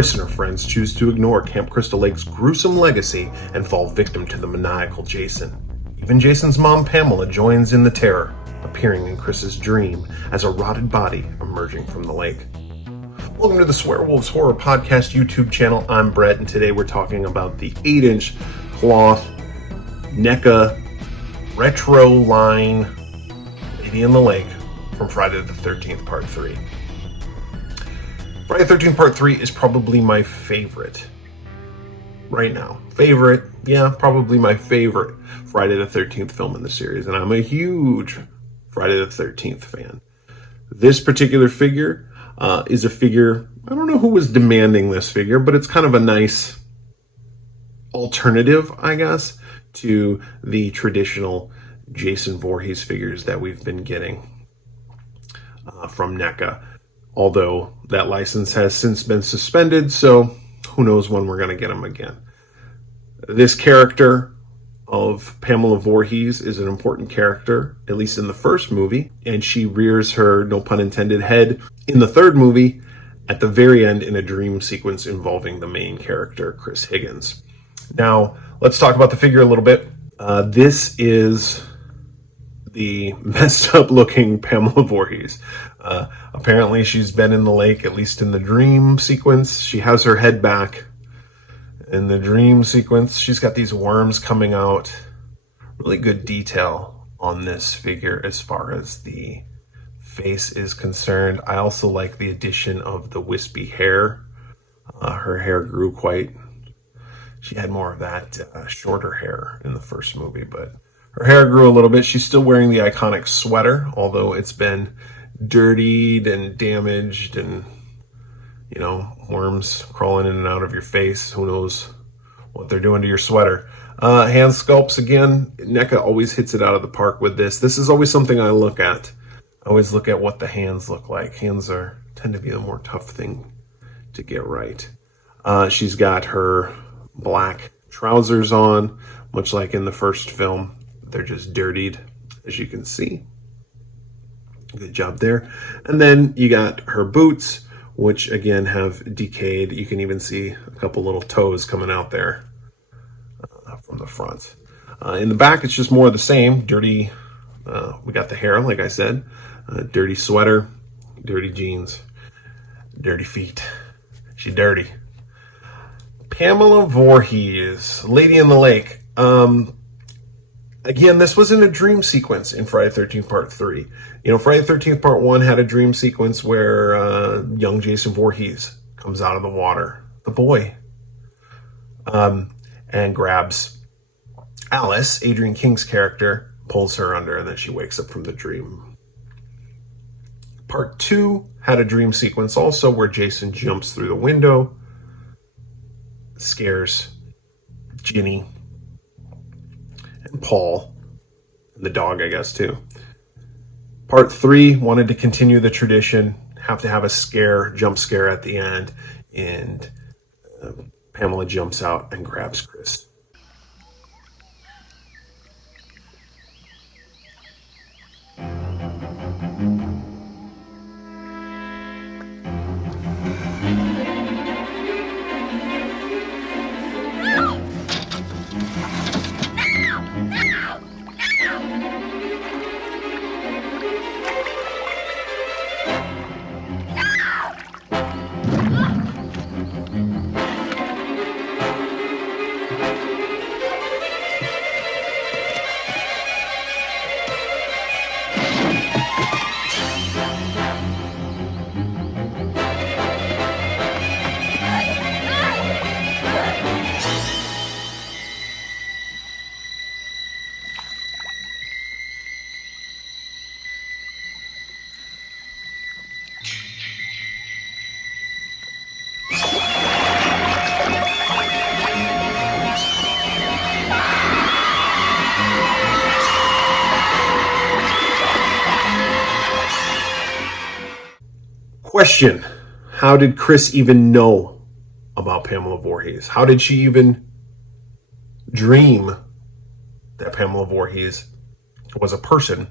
Chris and her friends choose to ignore Camp Crystal Lake's gruesome legacy and fall victim to the maniacal Jason. Even Jason's mom, Pamela, joins in the terror, appearing in Chris's dream as a rotted body emerging from the lake. Welcome to the Swearwolves Horror Podcast YouTube channel. I'm Brett, and today we're talking about the 8-inch cloth NECA retro line Lady in the Lake from Friday the 13th Part 3. Friday the 13th Part 3 is probably my favorite right now. Probably my favorite Friday the 13th film in the series, and I'm a huge Friday the 13th fan. This particular figure is a figure, I don't know who was demanding this figure, but it's kind of a nice alternative, I guess, to the traditional Jason Voorhees figures that we've been getting from NECA. Although that license has since been suspended, so who knows when we're going to get them again. This character of Pamela Voorhees is an important character, at least in the first movie, and she rears her, no pun intended, head in the third movie at the very end in a dream sequence involving the main character, Chris Higgins. Now, let's talk about the figure a little bit. This is the messed up looking Pamela Voorhees. Apparently she's been in the lake, at least in the dream sequence. She has her head back in the dream sequence. She's got these worms coming out. Really good detail on this figure as far as the face is concerned. I also like the addition of the wispy hair. Her hair grew she had more of that shorter hair in the first movie, but her hair grew a little bit. She's still wearing the iconic sweater, although it's been dirtied and damaged and, worms crawling in and out of your face. Who knows what they're doing to your sweater. Hand sculpts, again, NECA always hits it out of the park with this. This is always something I look at. I always look at what the hands look like. Hands tend to be the more tough thing to get right. She's got her black trousers on, much like in the first film. They're just dirtied, as you can see. Good job there. And then you got her boots, which again have decayed. You can even see a couple little toes coming out there from the front. In the back, it's just more of the same. Dirty, we got the hair, like I said. Dirty sweater, dirty jeans, dirty feet. She's dirty. Pamela Voorhees, Lady in the Lake. Again, this was in a dream sequence in Friday the 13th Part 3. Friday the 13th Part 1 had a dream sequence where young Jason Voorhees comes out of the water, the boy, and grabs Alice, Adrienne King's character, pulls her under, and then she wakes up from the dream. Part 2 had a dream sequence also where Jason jumps through the window, scares Ginny and Paul, and the dog, I guess, too. Part 3 wanted to continue the tradition, have to have a jump scare at the end, and Pamela jumps out and grabs Chris. Question: how did Chris even know about Pamela Voorhees? How did she even dream that Pamela Voorhees was a person?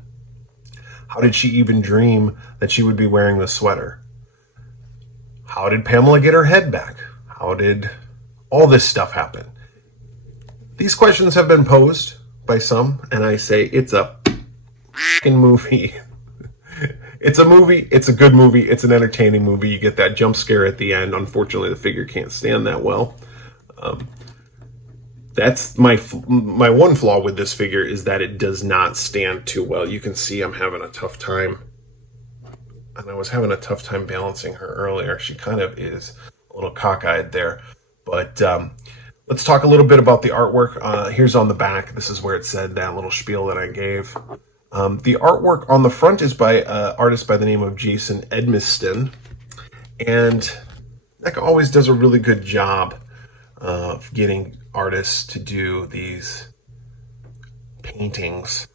How did she even dream that she would be wearing the sweater? How did Pamela get her head back? How did all this stuff happen? These questions have been posed by some, and I say it's a f***ing movie. It's a movie. It's a good movie. It's an entertaining movie. You get that jump scare at the end. Unfortunately, the figure can't stand that well. That's my one flaw with this figure, is that it does not stand too well. You can see I'm having a tough time. And I was having a tough time balancing her earlier. She kind of is a little cockeyed there. But let's talk a little bit about the artwork. Here's on the back. This is where it said that little spiel that I gave. The artwork on the front is by an artist by the name of Jason Edmiston. And NECA always does a really good job of getting artists to do these paintings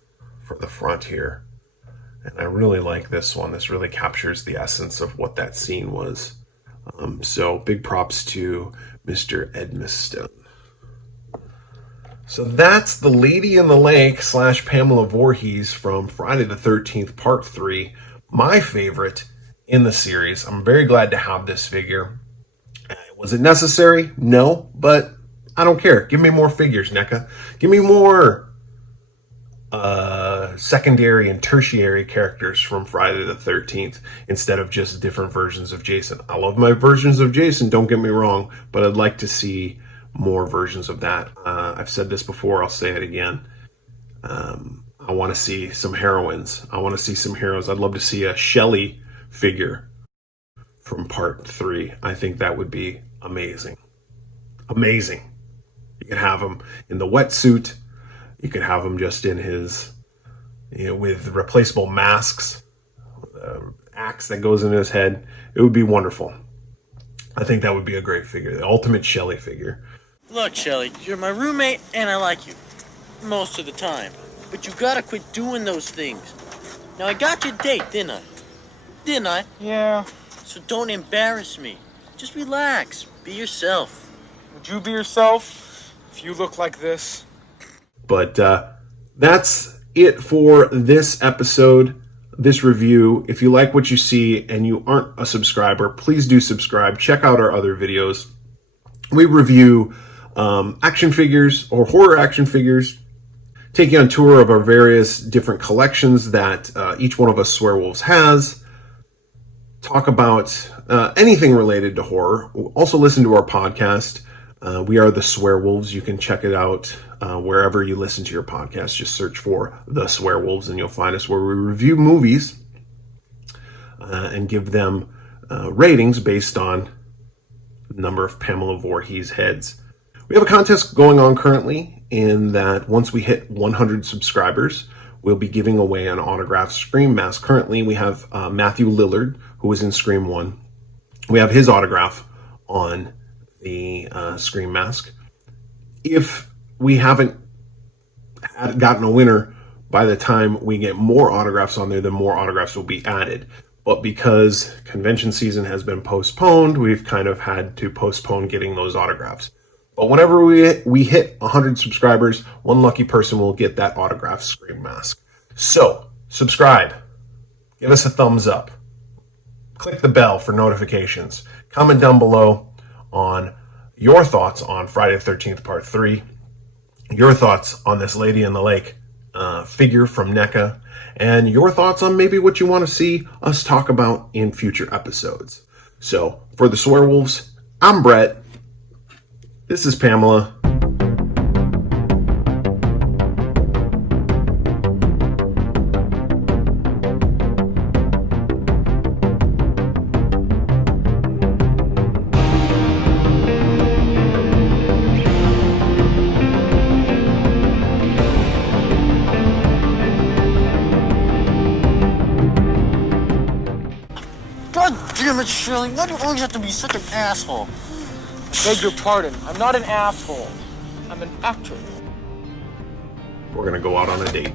for the front here. And I really like this one. This really captures the essence of what that scene was. So big props to Mr. Edmiston. So that's the Lady in the Lake / Pamela Voorhees from Friday the 13th Part 3. My favorite in the series. I'm very glad to have this figure. Was it necessary? No, but I don't care. Give me more figures, NECA. Give me more secondary and tertiary characters from Friday the 13th instead of just different versions of Jason. I love my versions of Jason, don't get me wrong, but I'd like to see more versions of that. I've said this before, I'll say it again. I want to see some heroines. I want to see some heroes. I'd love to see a Shelley figure from Part 3. I think that would be amazing. Amazing. You could have him in the wetsuit. You could have him just in his, with replaceable masks, axe that goes in his head. It would be wonderful. I think that would be a great figure. The ultimate Shelley figure. Look, Shelley, you're my roommate and I like you. Most of the time. But you gotta quit doing those things. Now, I got your date, didn't I? Didn't I? Yeah. So don't embarrass me. Just relax. Be yourself. Would you be yourself if you look like this? But that's it for this episode, this review. If you like what you see and you aren't a subscriber, please do subscribe. Check out our other videos. We review action figures or horror action figures, take you on tour of our various different collections that each one of us Swearwolves has, talk about anything related to horror. Also listen to our podcast. We are the Swearwolves. You can check it out wherever you listen to your podcast. Just search for the Swearwolves and you'll find us, where we review movies and give them ratings based on the number of Pamela Voorhees heads. We have a contest going on currently, in that once we hit 100 subscribers, we'll be giving away an autographed Scream mask. Currently, we have Matthew Lillard, who was in Scream 1. We have his autograph on the Scream mask. If we haven't gotten a winner by the time we get more autographs on there, then more autographs will be added. But because convention season has been postponed, we've kind of had to postpone getting those autographs. But whenever we hit 100 subscribers, one lucky person will get that autographed Scream mask. So, subscribe. Give us a thumbs up. Click the bell for notifications. Comment down below on your thoughts on Friday the 13th Part 3. Your thoughts on this Lady in the Lake figure from NECA. And your thoughts on maybe what you want to see us talk about in future episodes. So, for the Swearwolves, I'm Brett. This is Pamela. God damn it, Shelley. Why do you always have to be such an asshole? Beg your pardon. I'm not an asshole. I'm an actor. We're going to go out on a date.